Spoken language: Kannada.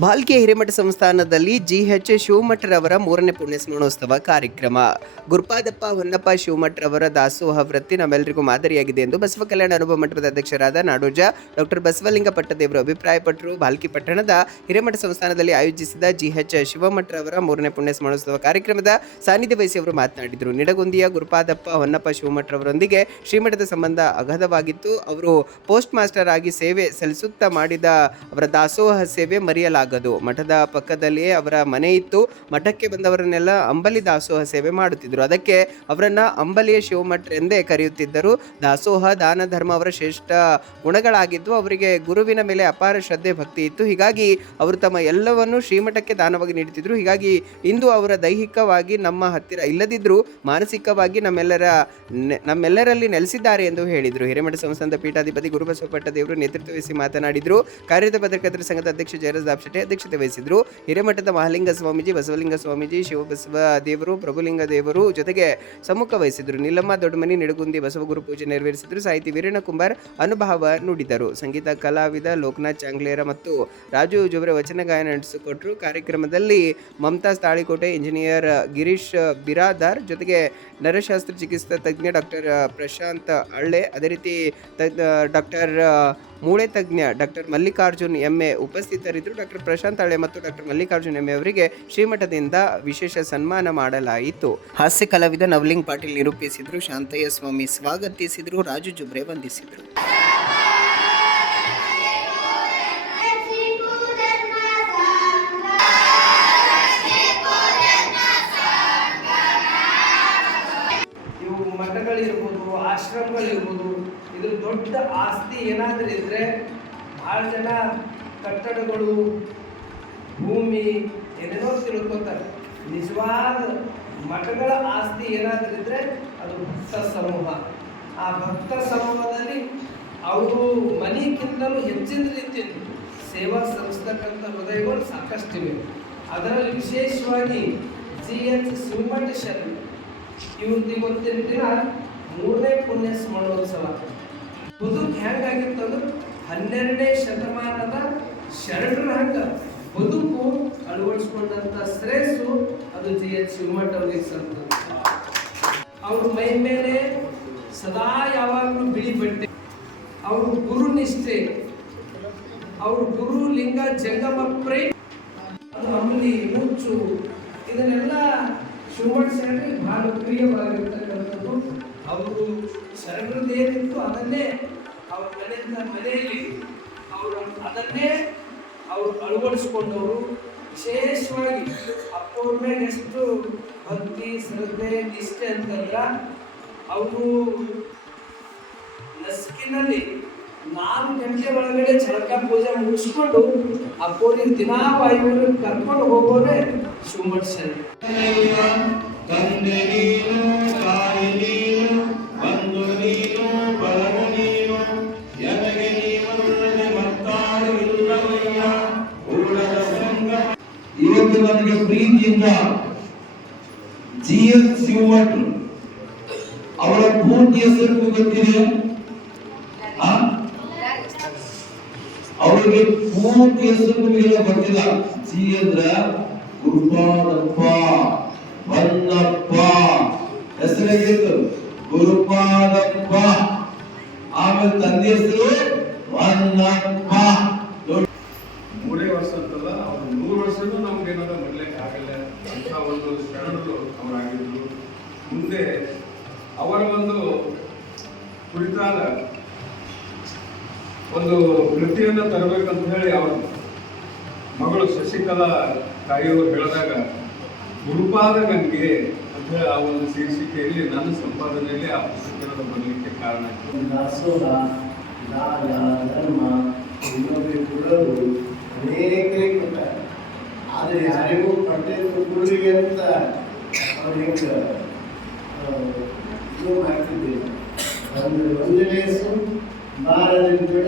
ಭಾಲ್ಕೆ ಹಿರೇಮಠ ಸಂಸ್ಥಾನದಲ್ಲಿ ಜಿ ಎಚ್ ಶಿವಮಠರವರ ಮೂರನೇ ಪುಣ್ಯಸ್ಮರಣೋತ್ಸವ ಕಾರ್ಯಕ್ರಮ. ಗುರುಪಾದಪ್ಪ ಹೊನ್ನಪ್ಪ ಶಿವಮಠರವರ ದಾಸೋಹ ವೃತ್ತಿ ನಮ್ಮೆಲ್ಲರಿಗೂ ಮಾದರಿಯಾಗಿದೆ ಎಂದು ಬಸವ ಕಲ್ಯಾಣ ಅನುಭವ ಮಠದ ಅಧ್ಯಕ್ಷರಾದ ನಾಡೋಜ ಡಾಕ್ಟರ್ ಬಸವಲಿಂಗ ಪಟ್ಟದೇವರು ಅಭಿಪ್ರಾಯಪಟ್ಟರು. ಭಾಲ್ಕಿ ಪಟ್ಟಣದ ಹಿರೇಮಠ ಸಂಸ್ಥಾನದಲ್ಲಿ ಆಯೋಜಿಸಿದ ಜಿ ಎಚ್ ಶಿವಮಠರವರ ಮೂರನೇ ಪುಣ್ಯಸ್ಮರಣೋತ್ಸವ ಕಾರ್ಯಕ್ರಮದ ಸಾನ್ನಿಧ್ಯ ವಹಿಸಿ ಅವರು ಮಾತನಾಡಿದರು. ನಿಡಗುಂದಿಯ ಗುರುಪಾದಪ್ಪ ಹೊನ್ನಪ್ಪ ಶಿವಮಠರವರೊಂದಿಗೆ ಶ್ರೀಮಠದ ಸಂಬಂಧ ಅಗಾಧವಾಗಿತ್ತು. ಅವರು ಪೋಸ್ಟ್ ಮಾಸ್ಟರ್ ಆಗಿ ಸೇವೆ ಸಲ್ಲಿಸುತ್ತಾ ಮಾಡಿದ ಅವರ ದಾಸೋಹ ಸೇವೆ ಮರೆಯಲಾಗದು ಮಠದ ಪಕ್ಕದಲ್ಲಿಯೇ ಅವರ ಮನೆ ಇತ್ತು. ಮಠಕ್ಕೆ ಬಂದವರನ್ನೆಲ್ಲ ಅಂಬಲಿ ದಾಸೋಹ ಸೇವೆ ಮಾಡುತ್ತಿದ್ದರು. ಅದಕ್ಕೆ ಅವರನ್ನ ಅಂಬಲಿಯ ಶಿವಮಠ ಎಂದೇ ಕರೆಯುತ್ತಿದ್ದರು. ದಾಸೋಹ ದಾನ ಧರ್ಮ ಅವರ ಶ್ರೇಷ್ಠ ಗುಣಗಳಾಗಿದ್ದು ಅವರಿಗೆ ಗುರುವಿನ ಮೇಲೆ ಅಪಾರ ಶ್ರದ್ಧೆ, ಭಕ್ತಿ ಇತ್ತು. ಹೀಗಾಗಿ ಅವರು ತಮ್ಮ ಎಲ್ಲವನ್ನು ಶ್ರೀಮಠಕ್ಕೆ ದಾನವಾಗಿ ನೀಡುತ್ತಿದ್ದರು. ಹೀಗಾಗಿ ಇಂದು ಅವರ ದೈಹಿಕವಾಗಿ ನಮ್ಮ ಹತ್ತಿರ ಇಲ್ಲದಿದ್ದರೂ ಮಾನಸಿಕವಾಗಿ ನಮ್ಮೆಲ್ಲರ ನಮ್ಮೆಲ್ಲರಲ್ಲಿ ನೆಲೆಸಿದ್ದಾರೆ ಎಂದು ಹೇಳಿದರು. ಹಿರೇಮಠ ಸಂಸ್ಥಾನದ ಪೀಠಾಧಿಪತಿ ಗುರುಬಸವ ಪಟ್ಟದೇವರು ನೇತೃತ್ವ ವಹಿಸಿ ಮಾತನಾಡಿದರು. ಕಾರ್ಯದ ಪತ್ರಕರ್ತರ ಸಂಘದ ಅಧ್ಯಕ್ಷ ಜಯರಾಜ್ ಅಧ್ಯಕ್ಷತೆ ವಹಿಸಿದ್ರು. ಹಿರೇಮಠದ ಮಹಾಲಿಂಗ ಸ್ವಾಮೀಜಿ, ಬಸವಲಿಂಗ ಸ್ವಾಮೀಜಿ, ಶಿವಬಸವ ದೇವರು, ಪ್ರಭುಲಿಂಗ ದೇವರು ಜೊತೆಗೆ ಸಮ್ಮುಖ ವಹಿಸಿದ್ರು. ನೀಲಮ್ಮ ದೊಡ್ಡಮನಿ, ನಿಡುಗುಂದಿ ಬಸವಗುರು ಪೂಜೆ ನೆರವೇರಿಸಿದ್ರು. ಸಾಹಿತಿ ವೀರಣ್ಣ ಕುಂಬಾರ್ ಅನುಭವ ನುಡಿದರು. ಸಂಗೀತ, ಕಲಾವಿದ ಲೋಕನಾಥ್ ಚಾಂಗ್ಲೇರ ಮತ್ತು ರಾಜು ಜೋಬ್ರೆ ವಚನ ಗಾಯನ ನಡೆಸಿಕೊಟ್ರು. ಕಾರ್ಯಕ್ರಮದಲ್ಲಿ ಮಮತಾಜ್ ತಾಳಿಕೋಟೆ ಇಂಜಿನಿಯರ್ ಗಿರೀಶ್ ಬಿರಾದಾರ್ ಜೊತೆಗೆ ನರಶಾಸ್ತ್ರ ಚಿಕಿತ್ಸಾ ತಜ್ಞ ಡಾಕ್ಟರ್ ಪ್ರಶಾಂತ್ ಅಳ್ಳೆ ಅದೇ ರೀತಿ ಡಾಕ್ಟರ್ ಮೂಳೆ ತಜ್ಞ ಡಾಕ್ಟರ್ ಮಲ್ಲಿಕಾರ್ಜುನ್ ಎಮ್ಮೆ ಉಪಸ್ಥಿತರಿದ್ದರು. ಡಾಕ್ಟರ್ ಪ್ರಶಾಂತ್ ಹಳೆ ಮತ್ತು ಡಾಕ್ಟರ್ ಮಲ್ಲಿಕಾರ್ಜುನ ಎಮ್ಮೆ ಅವರಿಗೆ ಶ್ರೀಮಠದಿಂದ ವಿಶೇಷ ಸನ್ಮಾನ ಮಾಡಲಾಯಿತು. ಹಾಸ್ಯ ಕಲಾವಿದ ನವಲಿಂಗ್ ಪಾಟೀಲ್ ನಿರೂಪಿಸಿದರು ಶಾಂತಯ್ಯ ಸ್ವಾಮಿ ಸ್ವಾಗತಿಸಿದರು ರಾಜು ಜುಬ್ರೆ ವಂದಿಸಿದರು. ಮಠಗಳಿರ್ಬೋದು ಆಶ್ರಮಗಳಿರ್ಬೋದು ಇದ್ರ ದೊಡ್ಡ ಆಸ್ತಿ ಏನಾದ್ರೂ ಇದ್ರೆ ಭಾಳ ಜನ ಕಟ್ಟಡಗಳು, ಭೂಮಿ, ಏನೇನೋ ತಿಳ್ಕೊತಾರೆ. ನಿಜವಾದ ಮಠಗಳ ಆಸ್ತಿ ಏನಾದರೂ ಇದ್ದರೆ ಅದು ಭಕ್ತ ಸಮೂಹ. ಆ ಭಕ್ತ ಸಮೂಹದಲ್ಲಿ ಅವರು ಮನೆಗಿಂತಲೂ ಹೆಚ್ಚಿನ ರೀತಿಯಲ್ಲಿ ಸೇವಾ ಸಲ್ಲಿಸ್ತಕ್ಕಂಥ ಹೃದಯಗಳು ಸಾಕಷ್ಟಿವೆ ಅದರಲ್ಲಿ ವಿಶೇಷವಾಗಿ ಜಿ ಎಚ್ ಶಿವಮಠ ಶರ್ಮ ಇವ್ರದ್ದು ಇವತ್ತಿನ ದಿನ ಮೂರನೇ ಪುಣ್ಯ ಸ್ಮರಣೋತ್ಸವ ಬದುಕು ಹೆಂಗಾಗಿತ್ತಂದ್ರೆ ಹನ್ನೆರಡನೇ ಶತಮಾನದ ಶರಣರ ಹಂಗ ಬದುಕು ಅಳವಡಿಸ್ಕೊಂಡಂತ ಶ್ರೇಯಸ್ಸು ಅದು ಜಿ ಎಚ್ ಶಿವಮಠ ಅವ್ರಿಗೆ ಸಂತ ಅವ್ರ ಮೈ ಮೇಲೆ ಸದಾ ಯಾವಾಗಲೂ ಬಿಳಿ ಬಟ್ಟೆ, ಅವ್ರ ಗುರು ನಿಷ್ಠೆ, ಅವ್ರ ಗುರು ಲಿಂಗ ಜಂಗಮ ಪ್ರೇಮ, ಅದು ಅಂಬಲಿ ಮುಚ್ಚು ಇದನ್ನೆಲ್ಲ ಶಿವಮಠ ಶರಣರಿಗೆ ಬಹಳ ಪ್ರಿಯವಾಗಿರ್ತಕ್ಕಂಥದ್ದು. ಅವರು ಶರಣರದ್ದು ಏನಿತ್ತು ಅದನ್ನೇ ಅವ್ರ ಮನೆಯಿಂದ ಮನೆಯಲ್ಲಿ ಅವರು ಅದನ್ನೇ ಅವರು ಅಳವಡಿಸ್ಕೊಂಡವರು ವಿಶೇಷವಾಗಿ ಅಪ್ಪವ್ರ ಮೇಲೆ ಎಷ್ಟು ಭಕ್ತಿ, ಶ್ರದ್ಧೆ, ನಿಷ್ಠೆ ಅಂತಂದ್ರೆ ಅವರು ನಸ್ಕಿನಲ್ಲಿ ನಾಲ್ಕು ಗಂಟೆ ಒಳಗಡೆ ಚಳಕ ಪೂಜೆ ಮುಗಿಸ್ಕೊಂಡು ಅಪ್ಪೋರಿಗೆ ದಿನಾ ವಾಯುವಿನ ಕರ್ಕೊಂಡು ಹೋಗೋರೆ ಶಿವಮಠ ಶರಣ ನನಗೆ ಪ್ರೀತಿಯಿಂದ ಜಿ ಶಿವಮಠ್ ಅವರ ಪೂರ್ತಿ ಹೆಸರು ಗೊತ್ತಿದೆ? ಅವರಿಗೆ ಪೂರ್ತಿ ಹೆಸರು ನಿಮಗೆಲ್ಲ ಗೊತ್ತಿಲ್ಲ. ಜಿ ಅಂದ್ರ ಗುರುಪಾದಪ್ಪ ಬನ್ನಪ್ಪ ಹೆಸರಾಗಿತ್ತು ಗುರುಪಾದಪ್ಪ. ಆಮೇಲೆ ತಂದೆ ಹೆಸರು ಬನ್ನಪ್ಪ ಒಂದು ಶರಣರು ಅವರಾಗಿದ್ದರು. ಮುಂದೆ ಅವರ ಒಂದು ಕುರಿತಾದ ಒಂದು ಕೃತಿಯನ್ನ ತರಬೇಕಂತ ಹೇಳಿ ಅವರ ಮಗಳು ಶಶಿಕಲಾ ತಾಯಿಯವರು ಹೇಳಿದಾಗ ಗುರುಪಾದ ಗಂಗೆ ಅಂತ ಹೇಳಿ ಆ ಒಂದು ಶೀರ್ಷಿಕೆಯಲ್ಲಿ ನನ್ನ ಸಂಪಾದನೆಯಲ್ಲಿ ಆ ಪುಸ್ತಕದ ಬರಲಿಕ್ಕೆ ಕಾರಣ ದಾಸೋಹ ಧರ್ಮ ಅನೇಕ ಆದರೆ ಯಾರಿಗೂ ಪಟ್ಟೆ ಗುರುವಿಗೆ ಅಂತ ಅವ್ರು ಹೆಂಗೆ ಇದು ಮಾಡ್ತಿದ್ದಿಲ್ಲ ಒಂದು ಒಂದನೇ ಲೇಸು ಬಾರದಿಂದ ಎರಡು ಲೇಸು